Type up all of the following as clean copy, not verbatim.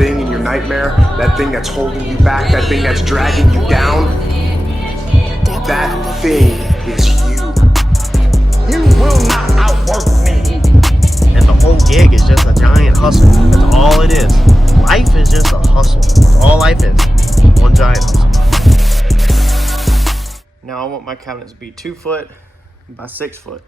thing in your nightmare, that thing that's holding you back, that thing that's dragging you down, that thing is you. You will not outwork me. And the whole gig is just a giant hustle. That's all it is. Life is just a hustle. That's all life is. One giant hustle. Now I want my cabinets to be 2 foot by 6 foot.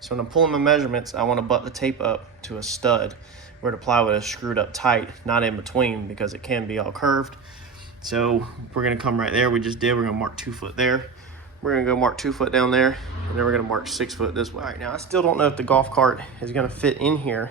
So when I'm pulling my measurements, I want to butt the tape up to a stud where the plywood is screwed up tight, not in between, because it can be all curved. So we're gonna come right there. We just did. We're gonna mark 2 foot there. We're gonna go mark 2 foot down there, and then we're gonna mark 6 foot this way. All right, now I still don't know if the golf cart is gonna fit in here,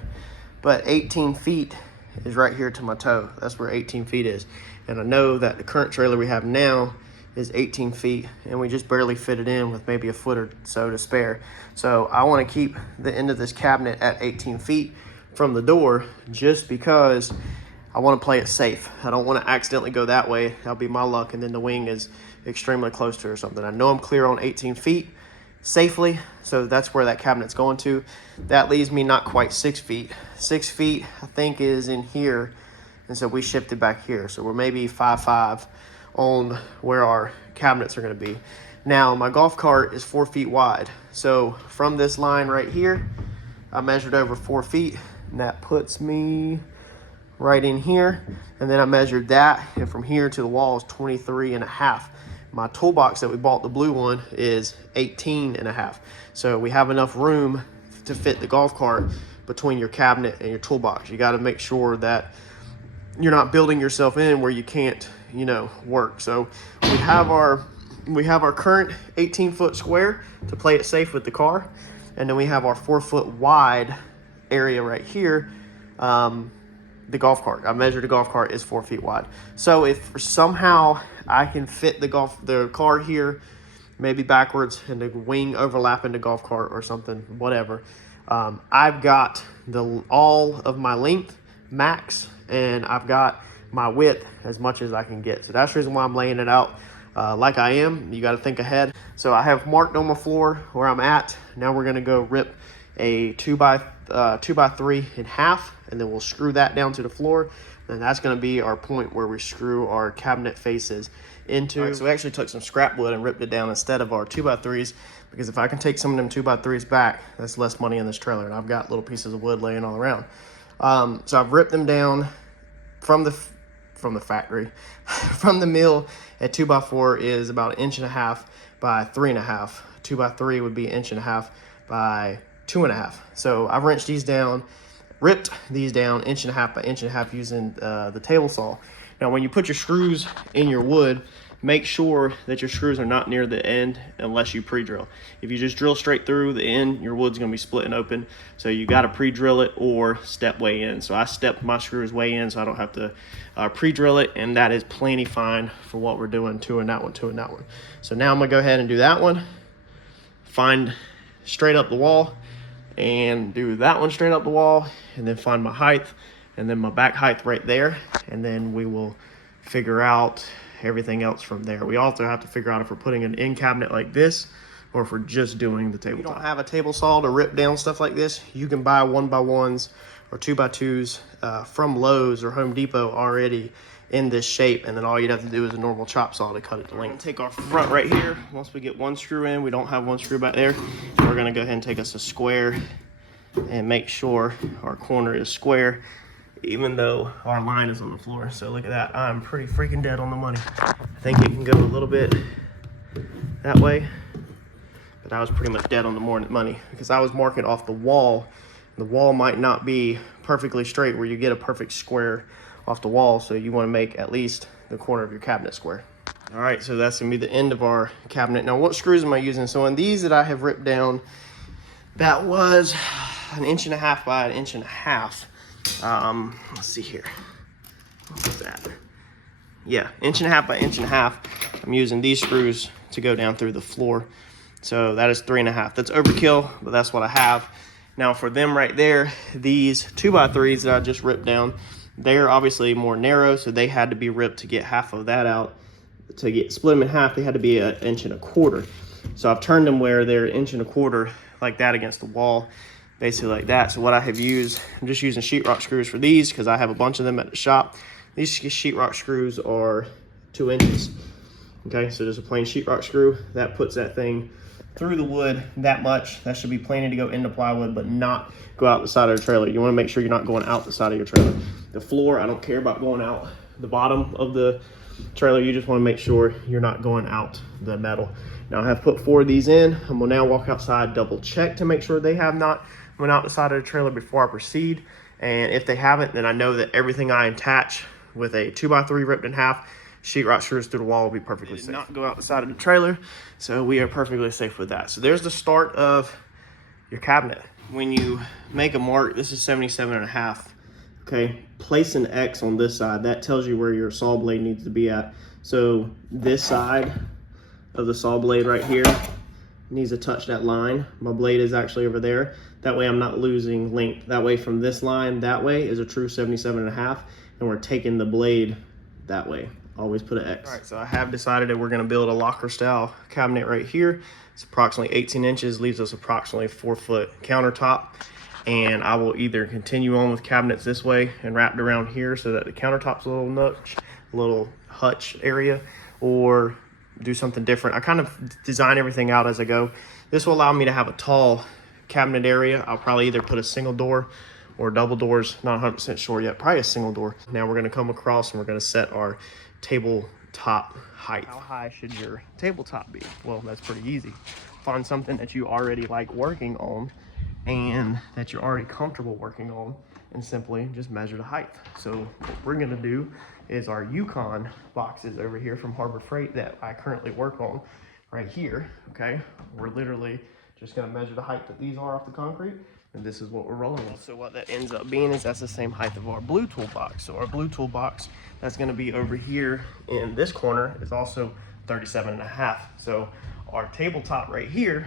but 18 feet is right here to my toe. That's where 18 feet is. And I know that the current trailer we have now is 18 feet, and we just barely fit it in with maybe a foot or so to spare. So I wanna keep the end of this cabinet at 18 feet from the door, just because I want to play it safe. I don't want to accidentally go that way. That'll be my luck, and then the wing is extremely close to it or something. I know I'm clear on 18 feet safely, so that's where that cabinet's going to. That leaves me not quite 6 feet. 6 feet, I think, is in here, and so we shifted back here. So we're maybe 5'5" on where our cabinets are going to be. Now, my golf cart is 4 feet wide. So from this line right here, I measured over 4 feet, and that puts me right in here. And then I measured that, and from here to the wall is 23.5. My toolbox that we bought, the blue one, is 18.5. So we have enough room to fit the golf cart between your cabinet and your toolbox. You got to make sure that you're not building yourself in where you can't, you know, work. So we have our current 18-foot square to play it safe with the car, and then we have our 4 foot wide area right here. The golf cart, I measured the golf cart is 4 feet wide. So if somehow I can fit the car here, maybe backwards, and the wing overlapping the golf cart or something, whatever, I've got all of my length max, and I've got my width as much as I can get. So that's the reason why I'm laying it out like I am. You got to think ahead. So I have marked on my floor where I'm at. Now we're gonna go rip a 2x3 in half, and then we'll screw that down to the floor. And that's gonna be our point where we screw our cabinet faces into. Right, so we actually took some scrap wood and ripped it down instead of our 2x3s, because if I can take some of them 2x3s back, that's less money in this trailer, and I've got little pieces of wood laying all around. So I've ripped them down from the factory. From the mill at 2x4 is about 1.5 inches by 3.5. 2x3 would be 1.5 inches by 2.5. So I've wrenched these down, ripped these down 1.5 inches by 1.5 inches using the table saw. Now when you put your screws in your wood, make sure that your screws are not near the end unless you pre-drill. If you just drill straight through the end, your wood's gonna be splitting open. So you gotta pre-drill it or step way in. So I stepped my screws way in so I don't have to pre-drill it, and that is plenty fine for what we're doing, two in that one, two in that one. So now I'm gonna go ahead and do that one, find straight up the wall, and do that one straight up the wall, and then find my height, and then my back height right there, and then we will figure out everything else from there. We also have to figure out if we're putting an end cabinet like this, or if we're just doing the tabletop. If you don't have a table saw to rip down stuff like this, you can buy 1x1s or 2x2s from Lowe's or Home Depot already in this shape, and then all you'd have to do is a normal chop saw to cut it to length. Take our front right here. Once we get one screw in, we don't have one screw back there, we're gonna go ahead and take us a square and make sure our corner is square, even though our line is on the floor. So look at that, I'm pretty freaking dead on the money. I think it can go a little bit that way, but I was pretty much dead on the money because I was marking off the wall. The wall might not be perfectly straight where you get a perfect square off the wall, so you want to make at least the corner of your cabinet square. All right, so that's gonna be the end of our cabinet. Now what screws am I using? So on these that I have ripped down, that was 1.5 inches by 1.5 inches. Let's see here, what was that? Yeah, 1.5 inches by 1.5 inches. I'm using these screws to go down through the floor. So that is 3.5. That's overkill, but that's what I have. Now for them right there, these 2x3s that I just ripped down, they're obviously more narrow, so they had to be ripped to get half of that out. To split them in half, they had to be 1.25 inches. So I've turned them where they're 1.25 inches like that against the wall, basically like that. So what I have used, I'm just using sheetrock screws for these because I have a bunch of them at the shop. These sheetrock screws are 2 inches. Okay, so just a plain sheetrock screw that puts that thing through the wood that much. That should be planning to go into plywood, but not go out the side of the trailer. You want to make sure you're not going out the side of your trailer. The floor, I don't care about going out the bottom of the trailer. You just want to make sure you're not going out the metal. Now I have put 4 of these in. I'm gonna now walk outside, double check to make sure they have not went out the side of the trailer before I proceed. And if they haven't, then I know that everything I attach with a 2x3 ripped in half, sheetrock screws through the wall will be perfectly safe. Not go out the side of the trailer, so we are perfectly safe with that. So there's the start of your cabinet. When you make a mark, this is 77.5. Okay, place an X on this side. That tells you where your saw blade needs to be at. So this side of the saw blade right here needs to touch that line. My blade is actually over there. That way I'm not losing length. That way from this line that way is a true 77.5, and we're taking the blade that way. Always put an X. All right, so I have decided that we're gonna build a locker style cabinet right here. It's approximately 18 inches, leaves us approximately 4-foot countertop. And I will either continue on with cabinets this way and wrapped around here so that the countertop's a little notch, a little hutch area, or do something different. I kind of design everything out as I go. This will allow me to have a tall cabinet area. I'll probably either put a single door or double doors, not 100% sure yet, probably a single door. Now we're gonna come across and we're gonna set our tabletop height. How high should your tabletop be? Well, that's pretty easy. Find something that you already like working on and that you're already comfortable working on, and simply just measure the height. So what we're gonna do is our Yukon boxes over here from Harbor Freight that I currently work on right here, okay? We're literally just gonna measure the height that these are off the concrete, and this is what we're rolling with. So what that ends up being is that's the same height of our blue tool box. So our blue tool box that's gonna be over here in this corner is also 37.5. So our tabletop right here,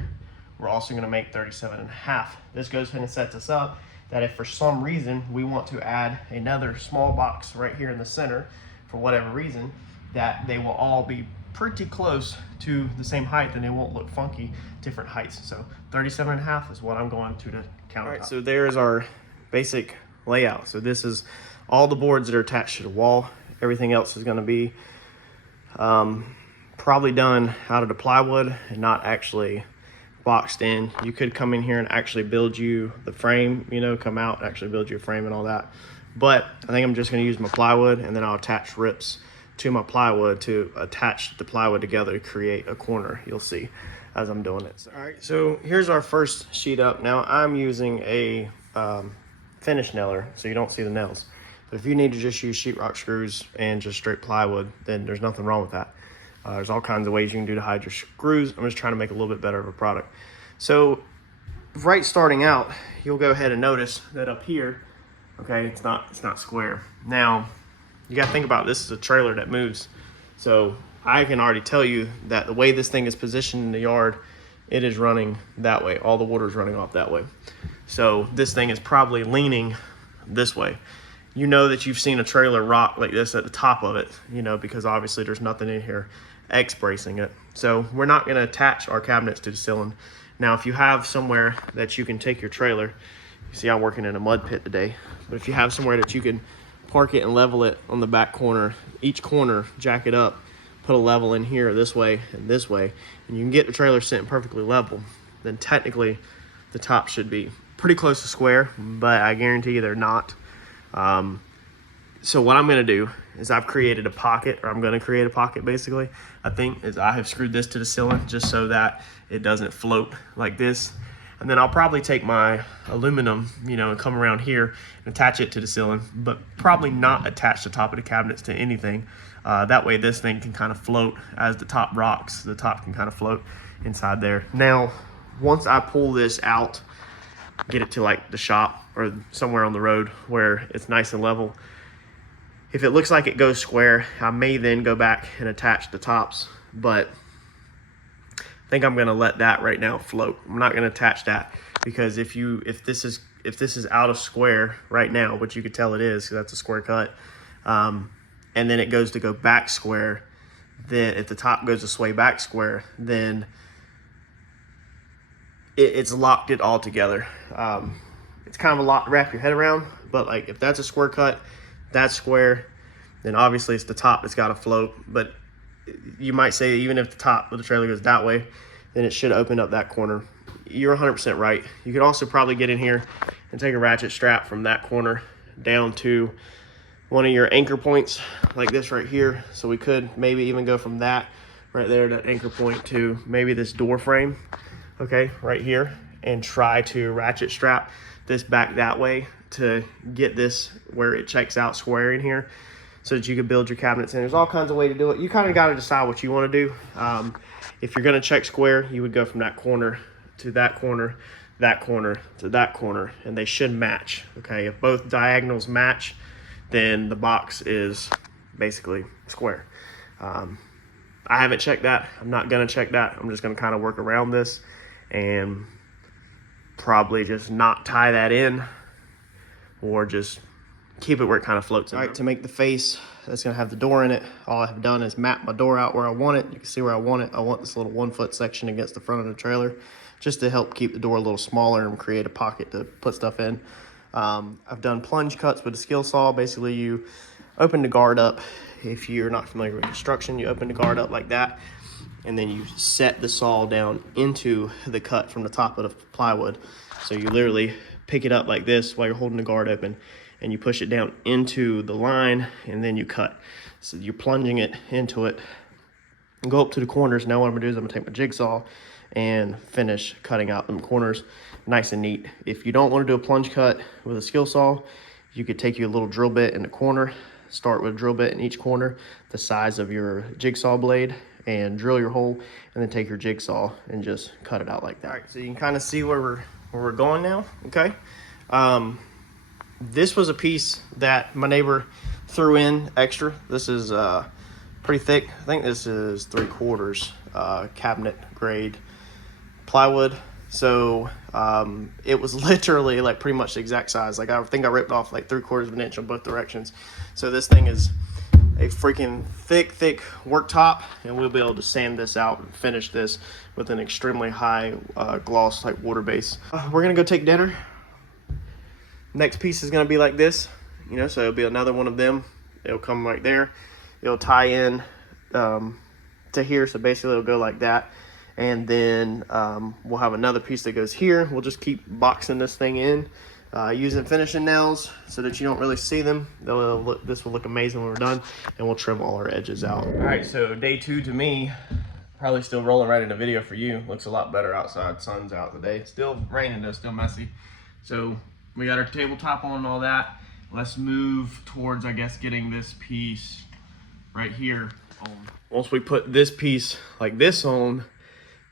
we're also gonna make 37.5. This goes ahead and sets us up that if for some reason we want to add another small box right here in the center, for whatever reason, that they will all be pretty close to the same height and they won't look funky, different heights. So 37.5 is what I'm going to the countertop. All right, so there's our basic layout. So this is all the boards that are attached to the wall. Everything else is gonna be probably done out of the plywood and not actually boxed in. You could come in here and actually build you the frame, you know, come out and actually build you a frame and all that. But I think I'm just gonna use my plywood, and then I'll attach rips to my plywood to attach the plywood together to create a corner. You'll see as I'm doing it. All right, so here's our first sheet up. Now I'm using a finish nailer, so you don't see the nails. But if you need to just use sheetrock screws and just straight plywood, then there's nothing wrong with that. There's all kinds of ways you can do to hide your screws. I'm just trying to make a little bit better of a product. So right starting out, you'll go ahead and notice that up here, okay, it's not square. Now, you gotta think about this is a trailer that moves. So I can already tell you that the way this thing is positioned in the yard, it is running that way. All the water is running off that way. So this thing is probably leaning this way. You know that you've seen a trailer rock like this at the top of it, you know, because obviously there's nothing in here X-bracing it. So we're not gonna attach our cabinets to the ceiling. Now, if you have somewhere that you can take your trailer, you see I'm working in a mud pit today, but if you have somewhere that you can park it and level it on the back corner, each corner, jack it up, put a level in here this way, and you can get the trailer sitting perfectly level, then technically the top should be pretty close to square, but I guarantee you they're not. So what I'm gonna do is I've created a pocket, or I'm gonna create a pocket basically, I think, is I have screwed this to the ceiling just so that it doesn't float like this. And then I'll probably take my aluminum, you know, and come around here and attach it to the ceiling, but probably not attach the top of the cabinets to anything. That way this thing can kind of float as the top rocks, the top can kind of float inside there. Now, once I pull this out, get it to like the shop or somewhere on the road where it's nice and level, if it looks like it goes square, I may then go back and attach the tops, but I think I'm gonna let that right now float. I'm not gonna attach that, because if this is out of square right now, which you could tell it is, because that's a square cut, and then it goes to go back square, then if the top goes to sway back square, then it's locked it all together. It's kind of a lot to wrap your head around, but like if that's a square cut, that's square, then obviously it's the top that's got to float. But you might say even if the top of the trailer goes that way, then it should open up that corner. You're 100% right. You could also probably get in here and take a ratchet strap from that corner down to one of your anchor points like this right here. So we could maybe even go from that right there, that anchor point, to maybe this door frame, okay, right here, and try to ratchet strap this back that way to get this where it checks out square in here, so that you can build your cabinets in. There's all kinds of ways to do it. You kind of got to decide what you want to do. If you're going to check square, you would go from that corner to that corner, that corner to that corner, and they should match, okay? If both diagonals match, then the box is basically square. I haven't checked that. I'm not gonna check that. I'm just gonna kind of work around this and probably just not tie that in, or just keep it where it kind of floats in. All right, to make the face that's gonna have the door in it, all I've done is map my door out where I want it. You can see where I want it. I want this little 1 foot section against the front of the trailer, just to help keep the door a little smaller and create a pocket to put stuff in. I've done plunge cuts with a skill saw. Basically, you open the guard up. If you're not familiar with construction, you open the guard up like that, and then you set the saw down into the cut from the top of the plywood. So you literally pick it up like this while you're holding the guard open, and you push it down into the line, and then you cut. So you're plunging it into it. And go up to the corners. Now what I'm gonna do is I'm gonna take my jigsaw and finish cutting out them corners nice and neat. If you don't want to do a plunge cut with a skill saw, you could take your little drill bit in the corner, start with a drill bit in each corner the size of your jigsaw blade, and drill your hole, and then take your jigsaw and just cut it out like that. All right, so you can kind of see where we're going now, okay? This was a piece that my neighbor threw in extra. This is pretty thick. I think this is 3/4 cabinet grade plywood. So it was literally like pretty much the exact size. Like I think I ripped off like 3/4 of an inch on both directions. So this thing is a freaking thick worktop, and we'll be able to sand this out and finish this with an extremely high gloss like water base. We're gonna go take dinner. Next piece is gonna be like this, you know, so it'll be another one of them. It'll come right there. It'll tie in to here, so basically it'll go like that. And then we'll have another piece that goes here. We'll just keep boxing this thing in using finishing nails so that you don't really see them. This will look amazing when we're done, and we'll trim all our edges out. All right, so day 2 to me, probably still rolling right in the video for you. Looks a lot better outside. Sun's out today. Still raining though, still messy. So we got our tabletop on and all that. Let's move towards, I guess, getting this piece right here on. Once we put this piece like this on,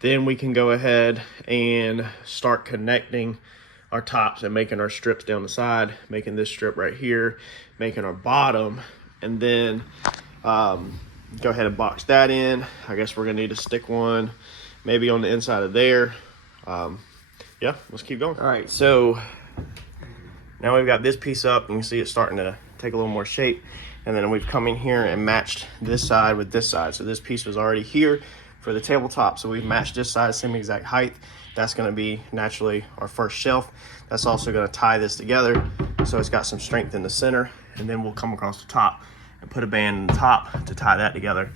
then we can go ahead and start connecting our tops and making our strips down the side, making this strip right here, making our bottom, and then go ahead and box that in. I guess we're gonna need to stick one maybe on the inside of there. Yeah, let's keep going. All right, so now we've got this piece up. You can see it's starting to take a little more shape. And then we've come in here and matched this side with this side. So this piece was already here for the tabletop, so we've matched this side, same exact height. That's gonna be naturally our first shelf. That's also gonna tie this together so it's got some strength in the center, and then we'll come across the top and put a band in the top to tie that together.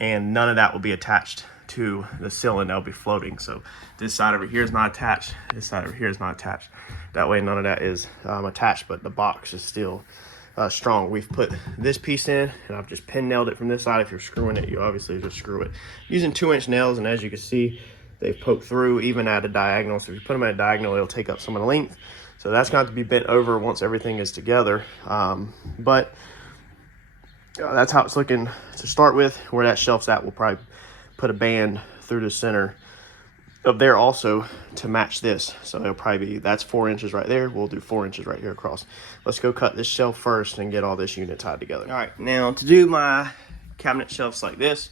And none of that will be attached to the ceiling, that'll be floating. So this side over here is not attached, this side over here is not attached. That way none of that is attached, but the box is still strong. We've put this piece in, and I've just pin nailed it from this side. If you're screwing it, you obviously just screw it using 2-inch nails, and as you can see, they've poked through even at a diagonal. So if you put them at a diagonal, it'll take up some of the length. So that's going to have to be bent over once everything is together. But that's how it's looking to start with. Where that shelf's at, we'll probably put a band through the center of there also to match this. So it'll probably be, that's 4 inches right there. We'll do 4 inches right here across. Let's go cut this shelf first and get all this unit tied together. All right, now to do my cabinet shelves like this,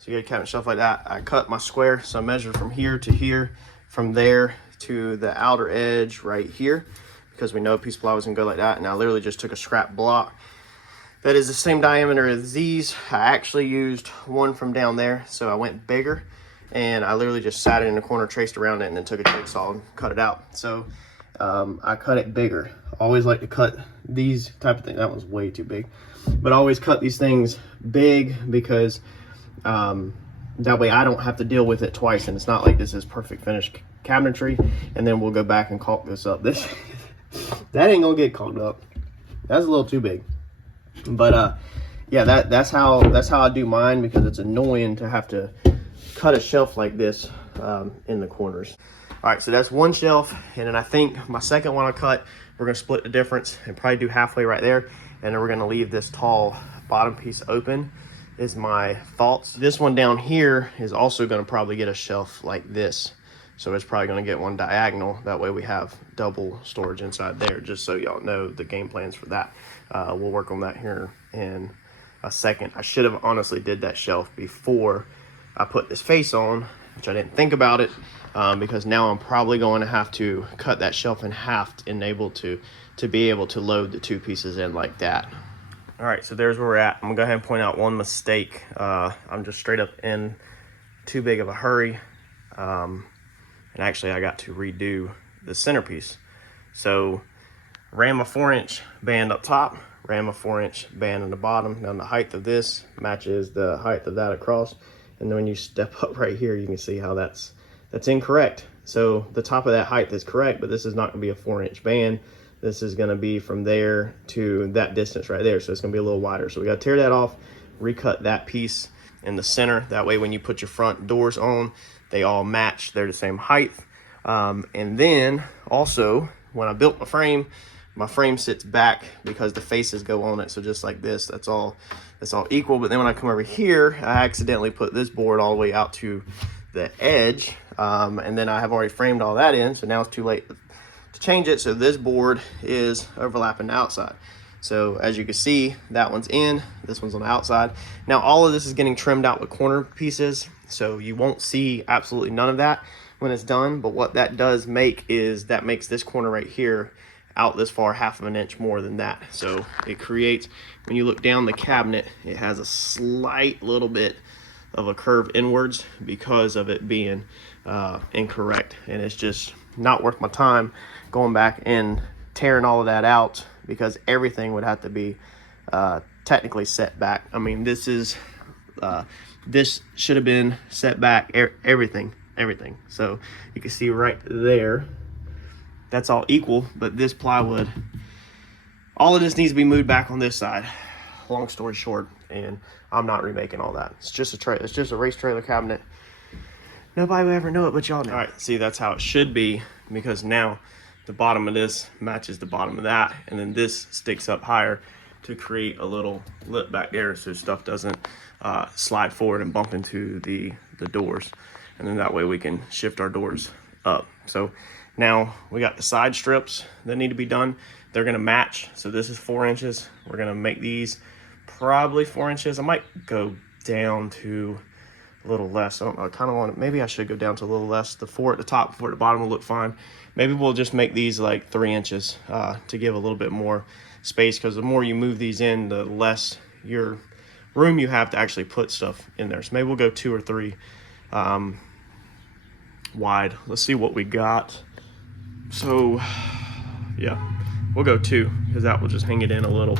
so you get a cabinet shelf like that, I cut my square. So I measure from here to here, from there to the outer edge right here, because we know a piece of plywood is gonna go like that. And I literally just took a scrap block that is the same diameter as these. I actually used one from down there, so I went bigger, and I literally just sat it in the corner, traced around it, and then took a jigsaw and cut it out. So I cut it bigger. I always like to cut these type of things. That one's way too big, but I always cut these things big because that way I don't have to deal with it twice, and it's not like this is perfect finished cabinetry and then we'll go back and caulk this up. This that ain't gonna get caulked up. That's a little too big. But yeah, that's how I do mine, because it's annoying to have to cut a shelf like this in the corners. All right, so that's one shelf, and then I think my second one I cut, we're gonna split the difference and probably do halfway right there, and then we're gonna leave this tall bottom piece open, is my thoughts. This one down here is also gonna probably get a shelf like this, so it's probably gonna get one diagonal. That way we have double storage inside there, just so y'all know the game plans for that. We'll work on that here in a second. I should have honestly did that shelf before I put this face on, which I didn't think about it, because now I'm probably going to have to cut that shelf in half to be able to load the two pieces in like that. All right, so there's where we're at. I'm gonna go ahead and point out one mistake. I'm just straight up in too big of a hurry. And actually I got to redo the centerpiece. So ran my 4-inch band up top, ran my 4-inch band in the bottom. Now the height of this matches the height of that across. And then when you step up right here, you can see how that's incorrect. So the top of that height is correct, but this is not gonna be a 4-inch band. This is gonna be from there to that distance right there. So it's gonna be a little wider. So we gotta tear that off, recut that piece in the center. That way when you put your front doors on, they all match, they're the same height. And then also, when I built my frame sits back because the faces go on it. So just like this, that's all equal. But then when I come over here, I accidentally put this board all the way out to the edge. And then I have already framed all that in, so now it's too late to change it. So this board is overlapping the outside. So as you can see, that one's in, this one's on the outside. Now all of this is getting trimmed out with corner pieces, so you won't see absolutely none of that when it's done. But what that does make is that makes this corner right here out this far, 1/2 inch more than that. So it creates, when you look down the cabinet, it has a slight little bit of a curve inwards because of it being incorrect. And it's just not worth my time going back and tearing all of that out, because everything would have to be technically set back. I mean, this should have been set back, everything. So you can see right there, that's all equal, but this plywood, all of this needs to be moved back on this side. Long story short, and I'm not remaking all that. It's just a race trailer cabinet. Nobody will ever know it, but y'all know. All right, see, that's how it should be, because now the bottom of this matches the bottom of that, and then this sticks up higher to create a little lip back there so stuff doesn't slide forward and bump into the doors. And then that way we can shift our doors up. So now we got the side strips that need to be done. They're gonna match. So this is 4 inches. We're gonna make these probably 4 inches. I might go down to a little less. I kind of want to, maybe I should go down to a little less. The 4 at the top, 4 at the bottom will look fine. Maybe we'll just make these like 3 inches to give a little bit more space, because the more you move these in, the less your room you have to actually put stuff in there. So maybe we'll go 2 or 3 wide. Let's see what we got. So yeah, we'll go 2, because that will just hang it in a little,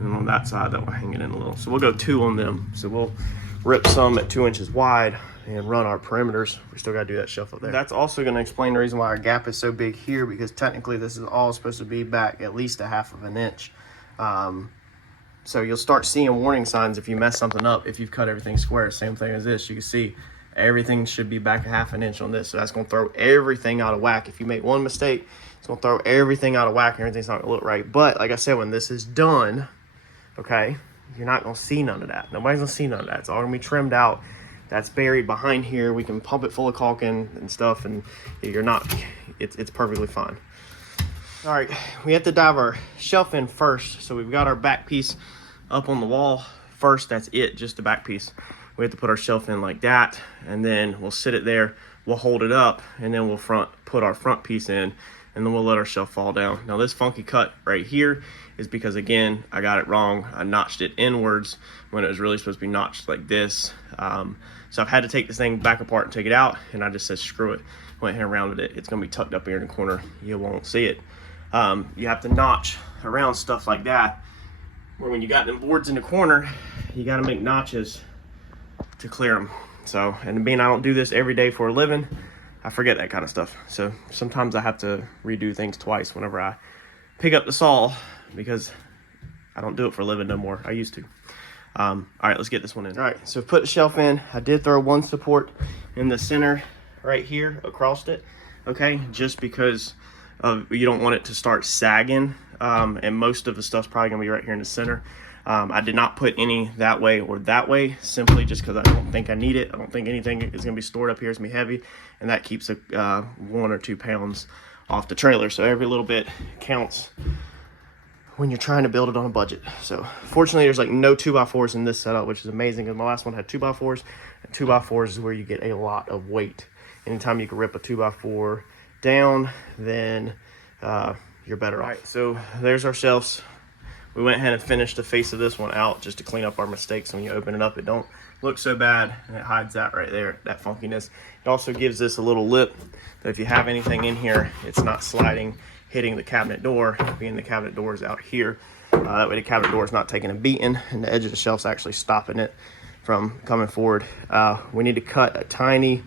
and on that side that will hang it in a little. So we'll go 2 on them. So we'll rip some at 2 inches wide and run our perimeters. We still got to do that shelf up there. That's also going to explain the reason why our gap is so big here, because technically this is all supposed to be back at least a 1/2 inch. So you'll start seeing warning signs if you mess something up. If you've cut everything square, same thing as this, you can see everything should be back a 1/2 inch on this. So that's going to throw everything out of whack. If you make one mistake, it's going to throw everything out of whack and everything's not going to look right. But like I said, when this is done, okay, you're not going to see none of that. Nobody's going to see none of that. It's all going to be trimmed out. That's buried behind here. We can pump it full of caulking and stuff, and you're not, it's perfectly fine. All right, we have to dive our shelf in first. So we've got our back piece up on the wall first. That's it, just the back piece. We have to put our shelf in like that, and then we'll sit it there. We'll hold it up, and then we'll put our front piece in, and then we'll let our shelf fall down. Now this funky cut right here is because, again, I got it wrong. I notched it inwards when it was really supposed to be notched like this. So I've had to take this thing back apart and take it out, and I just said screw it. Went ahead and rounded it. It's gonna be tucked up here in the corner. You won't see it. You have to notch around stuff like that, where when you got them boards in the corner, you got to make notches to clear them. So, and being I don't do this every day for a living, I forget that kind of stuff. So sometimes I have to redo things twice whenever I pick up the saw, because I don't do it for a living no more. I used to. All right, let's get this one in. All right, so put the shelf in. I did throw one support in the center right here across it, okay, just because you don't want it to start sagging, and most of the stuff's probably gonna be right here in the center. I did not put any that way or that way, simply just because I don't think I need it. I don't think anything is gonna be stored up here. It's gonna be heavy, and that keeps 1 or 2 pounds off the trailer. So every little bit counts when you're trying to build it on a budget. So fortunately, there's like no 2x4s in this setup, which is amazing, because my last one had 2x4s, and 2x4s is where you get a lot of weight. Anytime you can rip a 2x4 down, then you're better off. All right, so there's our shelves. We went ahead and finished the face of this one out just to clean up our mistakes. When you open it up, it don't look so bad, and it hides that right there, that funkiness. It also gives this a little lip that if you have anything in here, it's not sliding, hitting the cabinet door, being the cabinet door is out here. That way the cabinet door is not taking a beating, and the edge of the shelf's actually stopping it from coming forward. We need to cut a tiny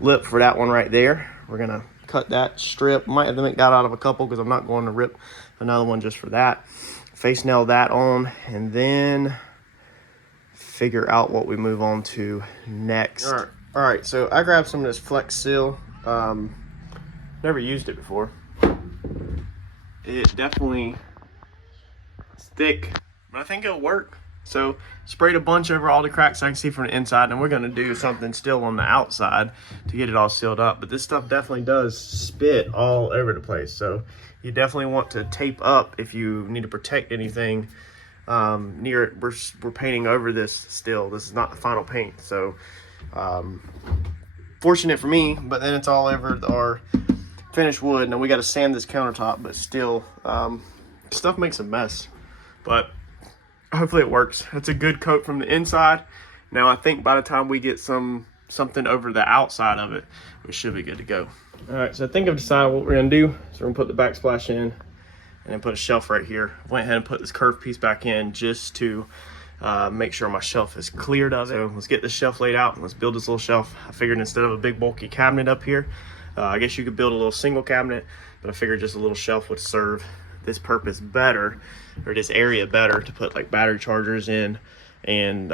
lip for that one right there. We're gonna cut that strip. Might have to make that out of a couple, because I'm not going to rip another one just for that. Face nail that on, and then figure out what we move on to next. All right, so I grabbed some of this Flex Seal. Never used it before. It definitely is thick, but I think it'll work. So sprayed a bunch over all the cracks I can see from the inside, and we're gonna do something still on the outside to get it all sealed up. But this stuff definitely does spit all over the place. So you definitely want to tape up if you need to protect anything near it. We're painting over this still. This is not the final paint. So fortunate for me, but then it's all over our finished wood. Now we got to sand this countertop, but still stuff makes a mess. But hopefully it works. It's a good coat from the inside. Now I think by the time we get something over the outside of it, we should be good to go. All right, so I think I've decided what we're gonna do. So we're gonna put the backsplash in, and then put a shelf right here. Went ahead and put this curved piece back in just to make sure my shelf is cleared of it. So let's get this shelf laid out and let's build this little shelf. I figured instead of a big bulky cabinet up here, I guess you could build a little single cabinet, but I figured just a little shelf would serve this purpose better, or this area better, to put like battery chargers in, and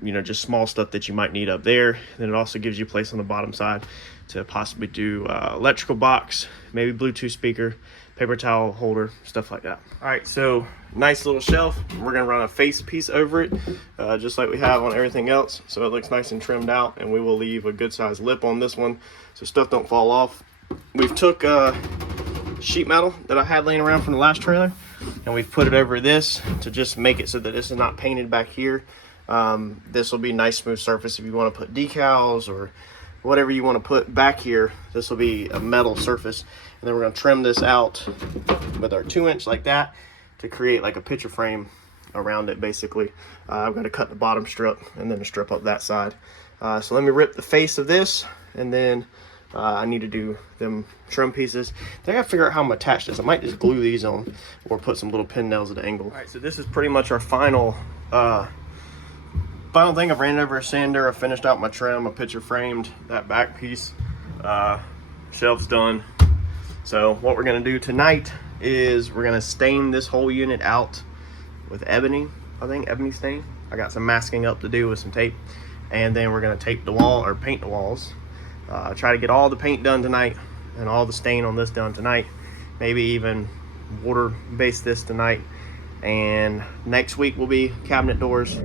you know, just small stuff that you might need up there. Then it also gives you place on the bottom side to possibly do electrical box, maybe Bluetooth speaker, paper towel holder, stuff like that. All right, so nice little shelf. We're gonna run a face piece over it, just like we have on everything else, so it looks nice and trimmed out, and we will leave a good sized lip on this one so stuff don't fall off. We've took sheet metal that I had laying around from the last trailer, and we've put it over this to just make it so that this is not painted back here. This will be a nice smooth surface if you want to put decals or whatever you want to put back here. This will be a metal surface, and then we're going to trim this out with our 2-inch like that to create like a picture frame around it. Basically, I'm going to cut the bottom strip and then a strip up that side. So let me rip the face of this, and then I need to do them trim pieces. I gotta figure out how I'm gonna attach this. I might just glue these on, or put some little pin nails at an angle. All right, so this is pretty much our final thing. I've ran over a sander. I finished out my trim. I picture framed that back piece. Shelf's done. So what we're gonna do tonight is we're gonna stain this whole unit out with ebony. I think ebony stain. I got some masking up to do with some tape, and then we're gonna tape the wall, or paint the walls. Try to get all the paint done tonight and all the stain on this done tonight. Maybe even water base this tonight, and next week will be cabinet doors.